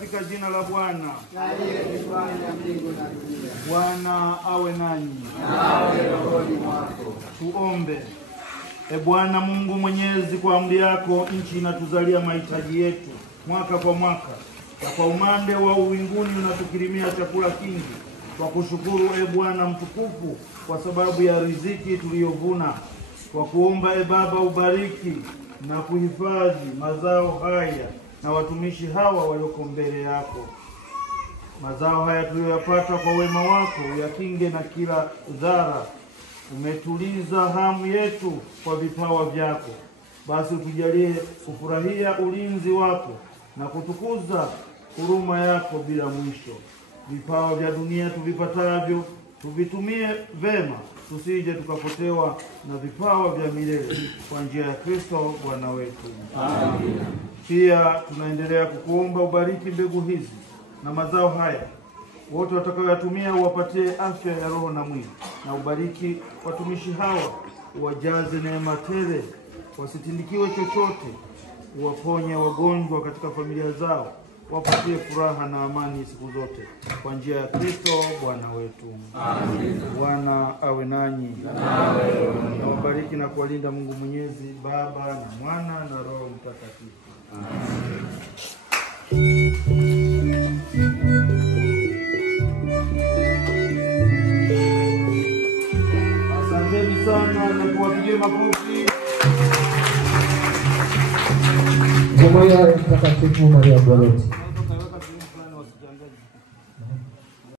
katika jina la Bwana. Aliyefanya mbingu na dunia. Bwana awe nanyi. Awe rohoni mwako. Tuombe. Bwana Mungu Mwenyezi, kwa amri yako nchi inatuzalia mahitaji yetu mwaka kwa mwaka, na kwa umande wa uwinguni unatukirimia chakula kingi. Kwa kushukuru Bwana mtukufu kwa sababu ya riziki tuliyovuna. Kwa kuomba Baba ubariki na kuhifadhi mazao haya na watumishi hawa walioko mbele yako. Mazao haya tuliyoyapata kwa wema wako uyakinge na kila dhara. Umetuliza hamu yetu kwa vipawa vyako. Basi utujalie kufurahia ulinzi wako na kutukuza huruma yako bila mwisho. Vipawa vya dunia tuvipatavyo tuvitumie vema, tusije tukapotewa na vipawa vya milele, kwa njia ya Kristo Bwana wetu. Amina. Pia tunaendelea kukuomba ubariki mbegu hizi na mazao haya. Wote watakaoyatumia uwapatie afya ya roho na mwili, na ubariki watumishi hawa, uwajaze neema tele, wasitindikiwe chochote, uwaponye wagonjwa katika familia zao, wapatie furaha na amani siku zote, kwa njia ya Kristo Bwana wetu. Amina. Bwana awe nanyi. Na wabariki na kuwalinda Mungu Mwenyezi, Baba na Mwana na Roho Mtakatifu. Asanteni sana na kuwapigie makofi. Jumuiya ya Mtakatifu Maria Goretti.